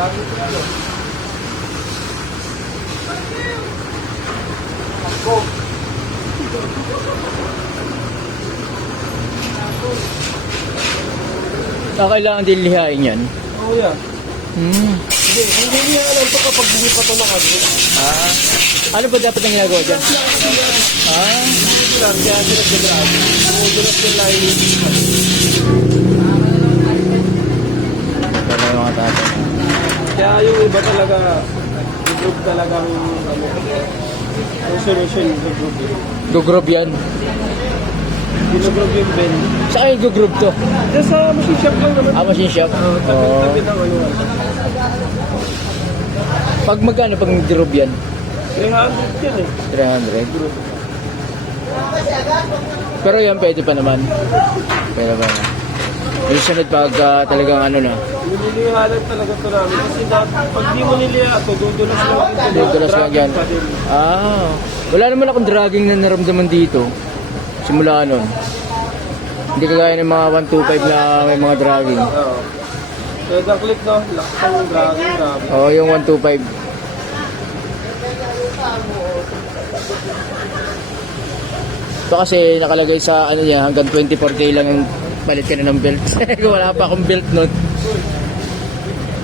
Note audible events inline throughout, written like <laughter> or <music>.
Lagi ko ano. Ako. Ah, kailangan din lihain yan. Oo yan. Hmm. Hindi, hindi niya alam to kapag hindi pa ito nakagod. Ah. Ano ba dapat ang ginagawa dyan? Ah. Hindi lang, kaya grabe. Kumudulas yung line. Wala yung mga tatay. Kaya yung talaga, i-group talagang ano, yung solution i-group yun. Gugroup yan. Ginugroup yung Ben. Saan yung gugroup to? Diyan sa machine shop lang naman. Ah, machine shop? Uh, Oo. tabi-tabi ng ano. Pag magkano pag nag-group yan? 300 yan eh. 300. Group. Pero yan pwede pa naman. Pwede pa naman. Yung sunod pag ah, talagang ano na. Nililihanan talaga ito namin. Kasi dati, pag di mo niliha ito, dudulas lang ito. Dudulas lang yan. Ah. Wala naman akong dragging na naramdaman dito. Simula nun. Hindi kagaya ng mga 125 na may mga dragging. Oo. Kaya ang click no, lakas ng dragging, grabe. Oo, yung 125. Ito kasi nakalagay sa ano niya, hanggang 24k lang yung palit ka na ng belt. <laughs> Wala pa akong belt nun.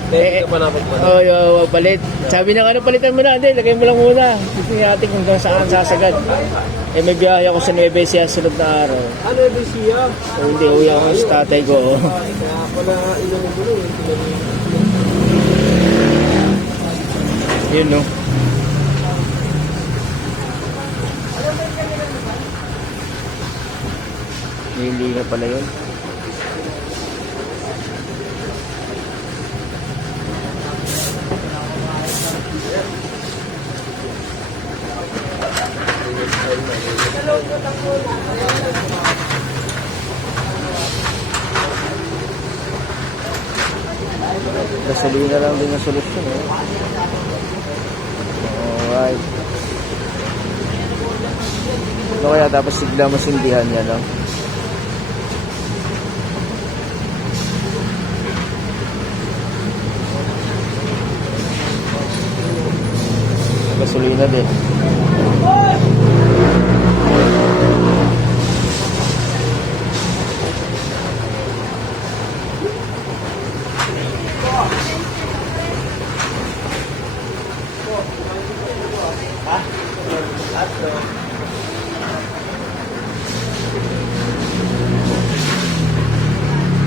Hindi ka pa oh, palit. Sabi ng ano, palitan mo na. Hindi, lagay mo lang muna. Niya ating hanggang saan sasagad. Eh, may biyahe ako sa Nueva Ecija sunod na araw. Ano yung siya? O, hindi, uwi ako sa tatay ko. eh. Yun, no? Hindi na pala yun. Gasolina lang din ang solusyon, eh. Alright. Ano kaya tapos sigla masindihan niya, no? Gasolina din. Tatlo. Uh,